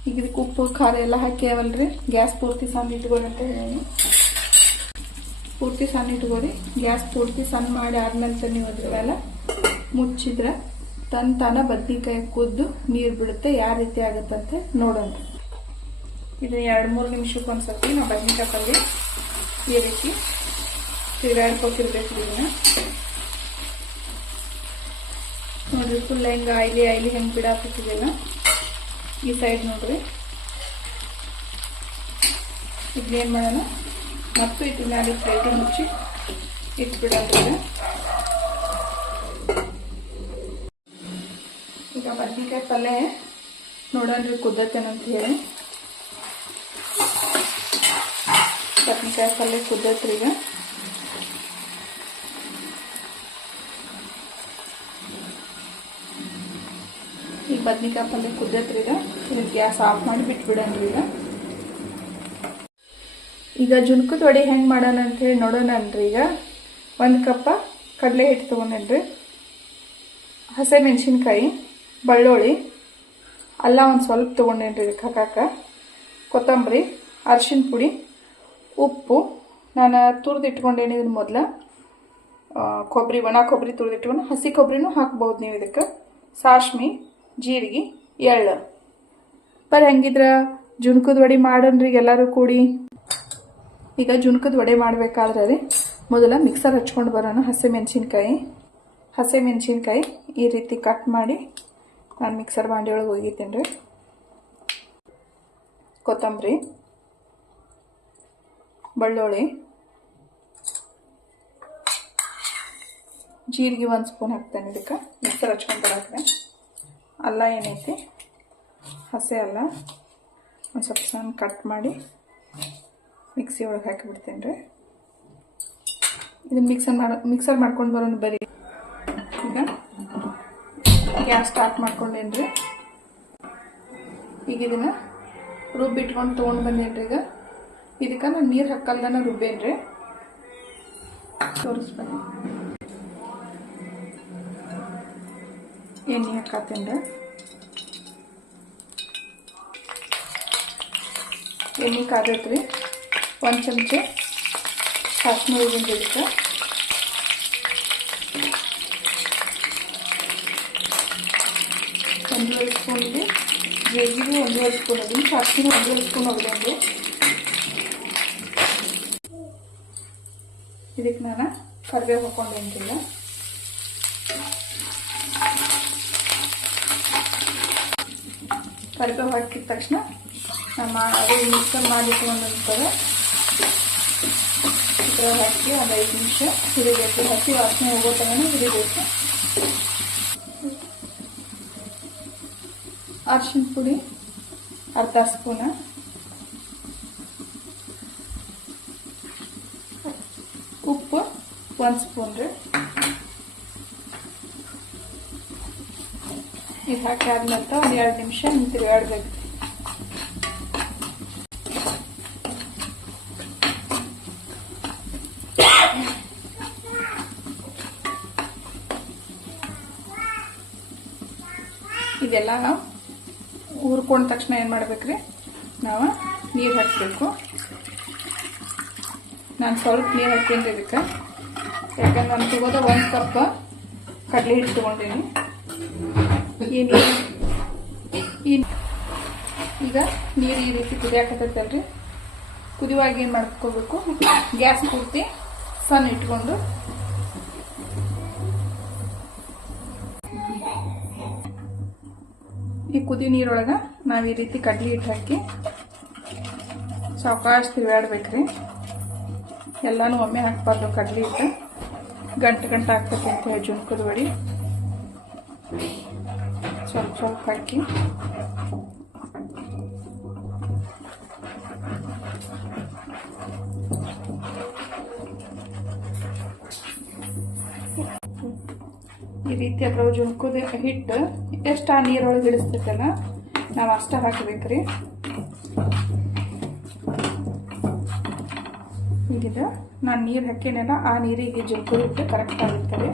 ಈಗ ಇದಕ್ಕೆ ಉಪ್ಪು, ಖಾರ ಎಲ್ಲ ಹಾಕ್ಯಾವಲ್ರಿ? ಗ್ಯಾಸ್ ಪೂರ್ತಿ ಸಣ್ಣ ಇಟ್ಕೊಳ್ಳಿ ಅಂತ ಹೇಳಿ ಪೂರ್ತಿ ಸಣ್ಣ ಇಟ್ಕೊಳ್ಳಿ. ಗ್ಯಾಸ್ ಪೂರ್ತಿ ಸಣ್ಣ ಮಾಡಿ ಆದ್ಮೇಲೆ ನೀವು ಅದ್ರ ಮೇಲೆ ಮುಚ್ಚಿದ್ರೆ ತನ್ನ ತಾನ ಬದ್ನಿಕಾಯಿ ಕುದ್ದು ನೀರು ಬಿಡುತ್ತೆ, ಯಾವ ರೀತಿ ಆಗುತ್ತಂತೆ ನೋಡೋಣ. ಇದು ಎರಡು ಮೂರು ನಿಮಿಷಕ್ಕೆ ಒಂದ್ಸತಿ ನಾವು ಬದ್ನಿಕಾಯಿ ಈ ರೀತಿ ತಿರುಗಾಡ್ಕೊತಿರ್ಬೇಕು ಇದನ್ನ? ನೋಡ್ರಿ ಫುಲ್ ಹೆಂಗೆ ಆಯ್ಲಿ ಆಯ್ಲಿ ಹೆಂಗೆ ಬಿಡಾಕತ್ತಿದೆಲ್ಲ ಈ ಸೈಡ್ ನೋಡ್ರಿ. ಇದನ್ನೇನು ಮಾಡೋಣ? ಮತ್ತು ಇದನ್ನ ಅದಕ್ಕೆ ಪ್ಲೇಟ್ ಮುಚ್ಚಿ ಇಟ್ಬಿಡೋದ್ರಿಂದ. ಈಗ ಬದ್ನಿಕಾಯಿ ಪಲ್ಯ ನೋಡೋಣ್ರಿ ಕುದ್ದತ್ತೇನಂತ ಹೇಳಿ. ಬದ್ನಿಕಾಯಿ ಪಲ್ಯ ಕುದ್ದತ್ರಿ ಈಗ ಬದ್ನಿಕಾಯಿ ಪಲ್ಯ ಕುದ್ದತ್ರಿ ಈಗ. ಗ್ಯಾಸ್ ಆಫ್ ಮಾಡಿ ಬಿಟ್ಬಿಡಂಗ್ರಿ ಈಗ. ಈಗ ಜುನ್ಕದ ವಡೆ ಹೆಂಗೆ ಮಾಡೋಣ ಹೇಳಿ ನೋಡೋಣನ್ರಿ ಈಗ. ಒಂದು ಕಪ್ಪ ಕಡಲೆ ಹಿಟ್ಟು ತೊಗೊಂಡೇನ್ರಿ. ಹಸೆ ಮೆಣಸಿನ್ಕಾಯಿ ಬೆಳ್ಳುಳ್ಳಿ, ಅಲ್ಲ ಒಂದು ಸ್ವಲ್ಪ ತೊಗೊಂಡೇನ್ರಿ ಇದಕ್ಕೆ ಕೊತ್ತಂಬರಿ, ಅರಿಶಿನ ಪುಡಿ, ಉಪ್ಪು. ನಾನು ತುರ್ದು ಇಟ್ಕೊಂಡೇನಿ ಇದನ್ನ ಮೊದಲ. ಕೊಬ್ಬರಿ ಒಣ ಕೊಬ್ಬರಿ ತುರಿದಿಟ್ಕೊಂಡು ಹಸಿ ಕೊಬ್ಬರಿನೂ ಹಾಕ್ಬೋದು ನೀವು ಇದಕ್ಕೆ ಸಾಸ್ಮಿ ಜೀರಿಗೆ, ಎಳ್ಳು. ಪರ್ ಹೆಂಗಿದ್ರ ಜುಣ್ಕದ ವಡೆ ಮಾಡೋಣ್ರಿ ಎಲ್ಲರೂ ಕೂಡಿ. ಈಗ ಜುಣ್ಕದ ವಡೆ ಮಾಡಬೇಕಾದ್ರೆ ರೀ ಮೊದಲ ಮಿಕ್ಸರ್ ಹಚ್ಕೊಂಡು ಬರೋಣ ಹಸಿ ಮೆಣಸಿನ್ಕಾಯಿ ಹಸಿ ಮೆಣಸಿನ್ಕಾಯಿ ಈ ರೀತಿ ಕಟ್ ಮಾಡಿ ನಾನು ಮಿಕ್ಸರ್ ಬಾಂಡಿ ಒಳಗೆ ರೀ. ಕೊತ್ತಂಬರಿ, ಬೆಳ್ಳುಳ್ಳಿ, ಜೀರಿಗೆ ಒಂದು ಸ್ಪೂನ್ ಹಾಕ್ತೇನೆ ಇದಕ್ಕೆ ಮಿಕ್ಸರ್ ಹಚ್ಕೊಂಡು ಬರೋಕ್ಕೆ ಅಲ್ಲ ಏನೈತಿ? ಹಸೆ ಅಲ್ಲ. ಒಂದು ಸ್ವಲ್ಪ ಸಣ್ಣ ಕಟ್ ಮಾಡಿ ಮಿಕ್ಸಿ ಒಳಗೆ ಹಾಕಿಬಿಡ್ತೇನೆ ರೀ. ಇದನ್ನು ಮಿಕ್ಸರ್ ಮಾಡಿ ಮಿಕ್ಸರ್ ಮಾಡ್ಕೊಂಡು ಬರೋಣ ಬರೀ. ಈಗ ಗ್ಯಾಸ್ ಸ್ಟಾರ್ಟ್ ಮಾಡ್ಕೊಂಡೇನು ರೀ. ಈಗ ಇದನ್ನು ರುಬ್ಬಿಟ್ಕೊಂಡು ತೊಗೊಂಡು ಬಂದೇನು ರೀ ಈಗ. ಇದಕ್ಕೆ ನಾನು ನೀರು ಹಾಕಲ್ದನ ರುಬ್ಬೇನ್ರಿ ರೀ. ತೋರಿಸ್ಬನ್ನಿ. ಎಣ್ಣೆ ಹಾಕತ್ತಿಂದೆ ಎಣ್ಣೆ ಕಾದತ್ರಿ ಒಂದು ಚಮಚ ಕಾಶ್ಮೀರಿ ಗಿಂಡಿಡ್ಕ ಒಂದೂವರೆ ಸ್ಪೂನ್ಗೆ ಜೀರಿಗೆ ಒಂದೂವರೆ ಸ್ಪೂನ್ ಅದನ್ನು ಕಾಶ್ಮೀರಿ ಒಂದೂವರೆ ಸ್ಪೂನ್ ಹೋಗ್ದಂಗೆ ಇದಕ್ಕೆ ನಾನು ಕರಿಬೇವು ಹಾಕೊಂಡೇನಿಲ್ಲ ಕರಿಬೇವು ಹಾಕಿದ ತಕ್ಷಣ ನಮ್ಮ ಅದು ಮಿಕ್ಸರ್ ಮಾಡಿಟ್ಕೊಂಡಿರ್ತಾರೆ ಹಾಕಿ ಒಂದು ಐದು ನಿಮಿಷ ಹುರಿಬೇಕು. ಹಸಿ ವಾಸನೆ ಹೋಗೋ ತನಕ ಹುರಿಬೇಕು. ಅರ್ಶಿನ ಪುಡಿ, ಅರ್ಧ ಸ್ಪೂನ. ಉಪ್ಪು ಒಂದು ಸ್ಪೂನ್ ರೀ. ಇದು ಹಾಕಿ ಆದ್ಮೇಲೆ ಒಂದು ಎರಡು ನಿಮಿಷ ತಿರುಗಾಡ್ಬೇಕು ಇದೆಲ್ಲ ನಾವು ಹುರ್ಕೊಂಡ ತಕ್ಷಣ ಏನು ಮಾಡ್ಬೇಕ್ರಿ? ನಾವು ನೀರು ಹಾಕ್ಬೇಕು. ನಾನು ಸ್ವಲ್ಪ ನೀರು ಹಾಕ್ತೀನಿ ಇದಕ್ಕೆ. ಯಾಕಂದ್ರೆ ನಾನು ತಗೋದ ಒಂದು ಕಪ್ ಕಡಲೆ ಹಿಟ್ಟು ತೊಗೊಂಡೀನಿ. ಈ ಈಗ ನೀರು ಈ ರೀತಿ ಕುದಿಯಾಕತ್ತೈತಲ್ರಿ. ಕುದಿಯುವಾಗ ಏನು ಮಾಡ್ಕೋಬೇಕು? ಗ್ಯಾಸ್ ಪೂರ್ತಿ ಸನ್ ಇಟ್ಕೊಂಡು ಈ ಕುದಿ ನೀರೊಳಗೆ ನಾವು ಈ ರೀತಿ ಕಡ್ಲಿ ಹಿಟ್ಟು ಹಾಕಿ ಸಾವಕಾಶ ತಿರುಗಾಡ್ಬೇಕ್ರಿ. ಎಲ್ಲಾನು ಒಮ್ಮೆ ಹಾಕ್ಬಾರ್ದು ಕಡ್ಲಿ ಹಿಟ್ಟು ಗಂಟೆ ಗಂಟೆ ಹಾಕ್ಬೇಕು ಅಂತ ಹೇಳಿ ಬಡಿ ಸ್ವಲ್ಪ ಹಾಕಿ ಈ ರೀತಿ ಅದ್ರ ಜುಮ್ಕುದ ಹಿಟ್ಟು ಎಷ್ಟು ಆ ನೀರೊಳಗೆ ಇಳಿಸ್ತೈತಲ್ಲ, ನಾವು ಅಷ್ಟ ಹಾಕಬೇಕ್ರಿ. ಈಗಿದ ನಾನು ನೀರು ಹಾಕಿನೆಲ್ಲ ಆ ನೀರಿಗೆ ಜುಮ್ಕುದ ಹಿಟ್ಟು ಕರೆಕ್ಟ್ ಆಗಿರ್ತದೆ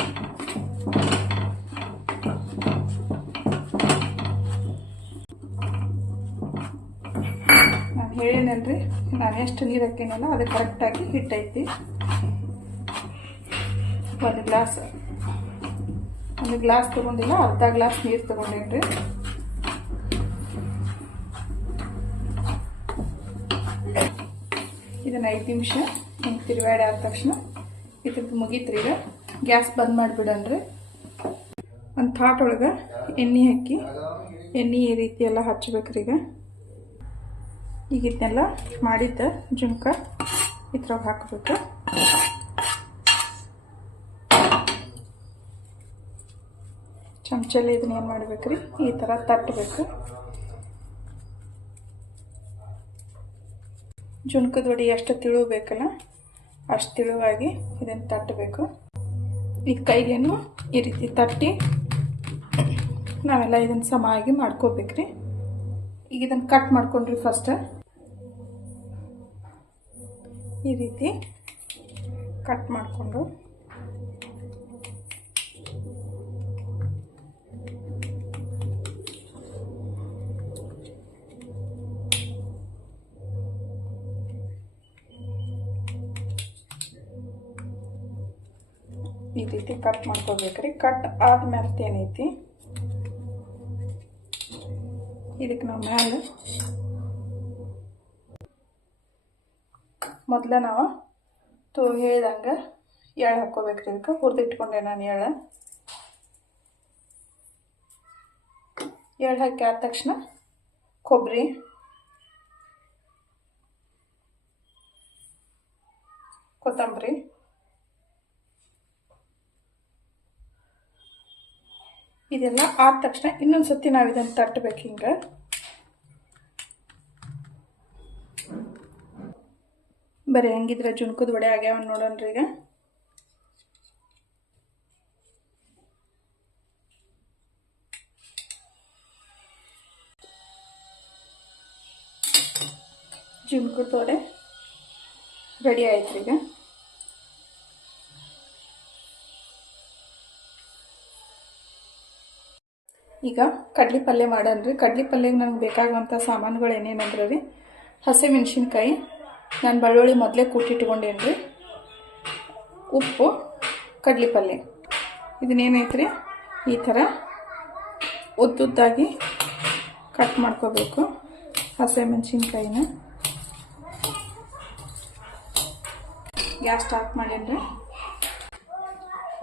ನಾನು ಹೇಳಿನಲ್ರಿ ನಾನು ಎಷ್ಟು ನೀರು ಹಾಕಿನಲ್ಲ ಅದು ಕರೆಕ್ಟಾಗಿ ಹಿಟ್ಟೈತಿ ಒಂದು ಗ್ಲಾಸ್ ಒಂದು ಗ್ಲಾಸ್ ತೊಗೊಂಡಿಲ್ಲ, ಅರ್ಧ ಗ್ಲಾಸ್ ನೀರು ತೊಗೊಂಡೇನ್ರಿ. ಇದನ್ನ ಐದು ನಿಮಿಷ ಹಿಂಗೆ ತಿರುವಾಡಿ ಆದ ತಕ್ಷಣ ಇದ್ರದ್ದು ಮುಗೀತ್ರಿ ಈಗ. ಗ್ಯಾಸ್ ಬಂದ್ ಮಾಡಿಬಿಡನ್ರಿ. ಒಂದು ಥಾಟ್ ಒಳಗೆ ಎಣ್ಣೆ ಹಾಕಿ, ಎಣ್ಣೆ ಈ ರೀತಿ ಎಲ್ಲ ಹಚ್ಬೇಕ್ರಿ ಈಗ. ಈಗ ಇದನ್ನೆಲ್ಲ ಮಾಡಿದ್ದ ಜುಮ್ಕ ಇದ್ರಾಗ ಹಾಕಬೇಕು. ಚಮಚಲ್ಲಿ ಇದನ್ನ ಏನು ಮಾಡ್ಬೇಕ್ರಿ? ಈ ಥರ ತಟ್ಟಬೇಕು ಜುನ್ಕದ ವಡಿ ಎಷ್ಟು ತಿಳು ಬೇಕಲ್ಲ ಅಷ್ಟು ತಿಳುವಾಗಿ ಇದನ್ನು ತಟ್ಟಬೇಕು ಈ ಕೈಗೇನು ಈ ರೀತಿ ತಟ್ಟಿ ನಾವೆಲ್ಲ ಇದನ್ನು ಸಮಾಗಿ ಮಾಡ್ಕೋಬೇಕ್ರಿ. ಈಗ ಇದನ್ನು ಕಟ್ ಮಾಡ್ಕೊಂಡ್ರಿ ಫಸ್ಟ್ ಈ ರೀತಿ ಕಟ್ ಮಾಡಿಕೊಂಡು. ಈ ರೀತಿ ಕಟ್ ಮಾಡ್ಕೋಬೇಕ್ರಿ. ಕಟ್ ಆದ್ಮೇಲೆ ಏನೈತಿ? ಇದಕ್ಕೆ ನಾವು ಮ್ಯಾಲೆ ಮೊದಲ ನಾವು ತು ಹೇಳ್ದಂಗೆ ಎಳ್ಳು ಹಾಕ್ಕೋಬೇಕ್ರಿ ಇದಕ್ಕೆ. ಹುರಿದಿಟ್ಕೊಂಡೆ ನಾನು ಎಳ್ಳು. ಎಳ್ಳು ಹಾಕಿ ಆದ ತಕ್ಷಣ ಕೊಬ್ಬರಿ. ಕೊತ್ತಂಬರಿ. ಇದೆಲ್ಲ ಆದ ತಕ್ಷಣ ಇನ್ನೊಂದು ಸತಿ ನಾವು ಇದನ್ನು ತಟ್ಟಬೇಕು ಹಿಂಗೆ. ಬರೀ ಹಂಗಿದ್ರೆ ಜುಣ್ಕದ ವಡೆ ಆಗ್ಯಾವ ನೋಡೋಣ್ರಿ ಈಗ. ಜುಣ್ಕದ ವಡೆ ರೆಡಿ ಆಯ್ತು ಈಗ. ಈಗ ಕಡ್ಲಿ ಪಲ್ಯ ಮಾಡೋಣ್ರಿ. ಕಡ್ಲಿ ಪಲ್ಯಗೆ ನನಗೆ ಬೇಕಾಗುವಂಥ ಸಾಮಾನುಗಳು ಏನೇನಂದ್ರೆ ರೀ ಹಸಿ ಮೆಣಸಿನ್ಕಾಯಿ ನಾನು ಬೆಳ್ಳುಳ್ಳಿ ಮೊದಲೇ ಕೂಟಿಟ್ಕೊಂಡೇನು ರೀ ಉಪ್ಪು ಪಲ್ಲೆ ಪಲ್ಯ ಇದನ್ನೇನೈತ್ರಿ? ಈ ಥರ ಉದ್ದುದ್ದಾಗಿ ಕಟ್ ಮಾಡ್ಕೋಬೇಕು ಹಸಿಮೆಣ್ಸಿನ್ಕಾಯಿನ ಗ್ಯಾಸ್ ಸ್ಟಾರ್ಟ್ ಮಾಡೇನ್ರಿ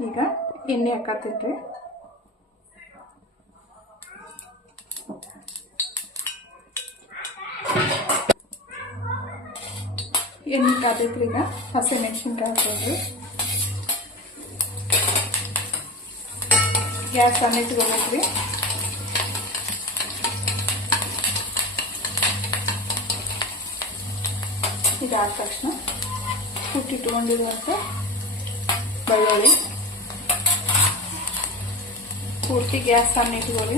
ಈಗ ಎಣ್ಣೆ ಹಾಕತ್ತೀನಿ ರೀ ಎಣ್ಣೆ ಕಾದೈತ್ರಿ ಈಗ ಹಸಿ ಮೆಣಸಿನ್ಕಾಯಿ ಹಾಕೋದ್ರಿ ಗ್ಯಾಸ್ ಸಣ್ಣ ಇಟ್ಕೋಬೇಕ್ರಿ ಇದಾದ ತಕ್ಷಣ ಕುಟ್ಟಿಟ್ಕೊಂಡಿರುವಂಥ ಬೆಳ್ಳುಳ್ಳಿ. ಪೂರ್ತಿ ಗ್ಯಾಸ್ ಸಣ್ಣ ಇಟ್ಕೊಳ್ಳಿ.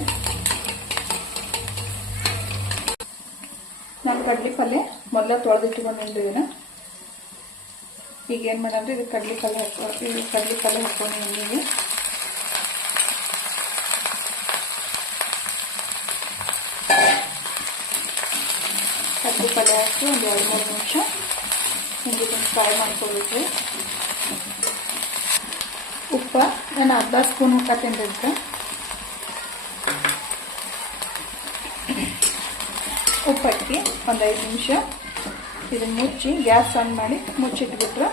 ನಾನು ಕಡ್ಲಿ ಪಲ್ಯ ಮೊದಲ ತೊಳೆದಿಟ್ಕೊಂಡಿದ್ರಿ ಇದನ್ನ ಈಗ ಏನು ಮಾಡಂದ್ರೆ ಇದು ಕಡ್ಲಿ ಪಲ್ಯ ಹಾಕೋ ಇದು ಕಡ್ಲಿ ಪಲ್ಯ ಹಾಕೊಂಡು ಎಣ್ಣೆಗೆ ಕಡ್ಲಿ ಪಲ್ಯ ಹಾಕಿ ಒಂದು ಎರಡು ಮೂರು ನಿಮಿಷ ಹಿಂಗೆ ಫ್ರೈ ಮಾಡ್ಕೊಳ್ಬೇಕು. ಉಪ್ಪ, ನಾನು ಅರ್ಧ ಸ್ಪೂನ್ ಹಾಕತ್ತೇನೆ ರೀ ಇದಕ್ಕೆ ಉಪ್ಪು ಹಾಕಿ ಒಂದು ಐದು ನಿಮಿಷ. ಇದನ್ನು ಮುಚ್ಚಿ ಗ್ಯಾಸ್ ಆನ್ ಮಾಡಿ ಮುಚ್ಚಿಟ್ಬಿಟ್ರೆ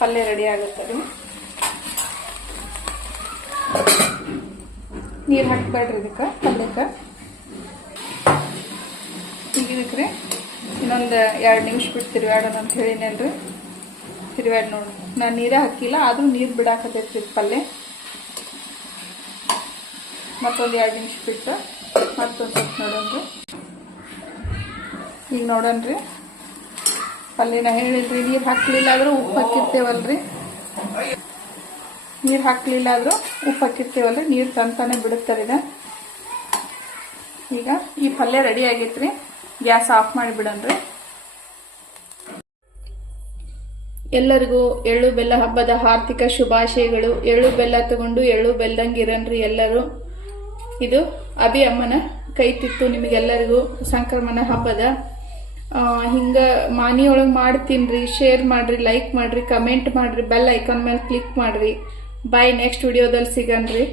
ಪಲ್ಯ ರೆಡಿ ಆಗುತ್ತೆ ರೀ ನೀರು ಹಾಕ್ಬೇಡ್ರಿ ಇದಕ್ಕೆ, ಪಲ್ಯಕ್ಕೆ. ಈಗ ರೀ ಇನ್ನೊಂದು ಎರಡು ನಿಮಿಷ ಬಿಟ್ಟು ತಿರುವಾಡೋಣ ಅಂತ ಹೇಳಿನಲ್ರಿ ತಿರುವಾಡ ನೋಡಿ. ನಾನು ನೀರೇ ಹಾಕಿಲ್ಲ, ಆದರೂ ನೀರು ಬಿಡಾಕತ್ತೈತಿ ಇದು ಪಲ್ಯ. ಮತ್ತೊಂದು ಎರಡು ನಿಮಿಷ ಬಿಟ್ಟು ಮತ್ತೊಂದು ಸ್ವಲ್ಪ ನೋಡೋಣ್ರಿ. ಈಗ ರೀ ಪಲ್ಯನ ಹೇಳಿದ್ರಿ, ನೀರು ಹಾಕ್ಲಿಲ್ಲ ಆದ್ರೂ ಉಪ್ಪು ಹಾಕಿರ್ತೇವಲ್ರಿ. ನೀರು ಹಾಕ್ಲಿಲ್ಲ ಆದ್ರೂ ಉಪ್ಪು ಹಾಕಿರ್ತೇವಲ್ರಿ, ನೀರು ತಂತಾನೆ ಬಿಡುತ್ತಾರೆ ಇದು ಈಗ ಈ ಪಲ್ಯ ರೆಡಿ ಆಗೈತ್ರಿ, ಗ್ಯಾಸ್ ಆಫ್ ಮಾಡಿಬಿಡನ್ರಿ ಎಲ್ಲರಿಗೂ ಎಳ್ಳು ಬೆಲ್ಲ ಹಬ್ಬದ ಆರ್ಥಿಕ ಶುಭಾಶಯಗಳು. ಎಳ್ಳು ಬೆಲ್ಲ ತಗೊಂಡು ಎಳ್ಳು ಬೆಲ್ದಂಗೆ ಇರನ್ರಿ ಎಲ್ಲರೂ. ಇದು ಅಭಿ ಅಮ್ಮನ ಕೈ ತಿತ್ತು ನಿಮಗೆಲ್ಲರಿಗೂ ಸಂಕ್ರಮಣ ಹಬ್ಬದ ಹಿಂಗ ಮಾನಿಯೊಳಗೆ ಮಾಡ್ತೀನ್ರಿ ಶೇರ್ ಮಾಡ್ರಿ ಲೈಕ್ ಮಾಡ್ರಿ ಕಮೆಂಟ್ ಮಾಡ್ರಿ ಬೆಲ್ ಐಕಾನ್ ಮೇಲೆ ಕ್ಲಿಕ್ ಮಾಡ್ರಿ. ಬಾಯ್ ನೆಕ್ಸ್ಟ್ ವಿಡಿಯೋದಲ್ಲಿ ಸಿಗನ್ರಿ.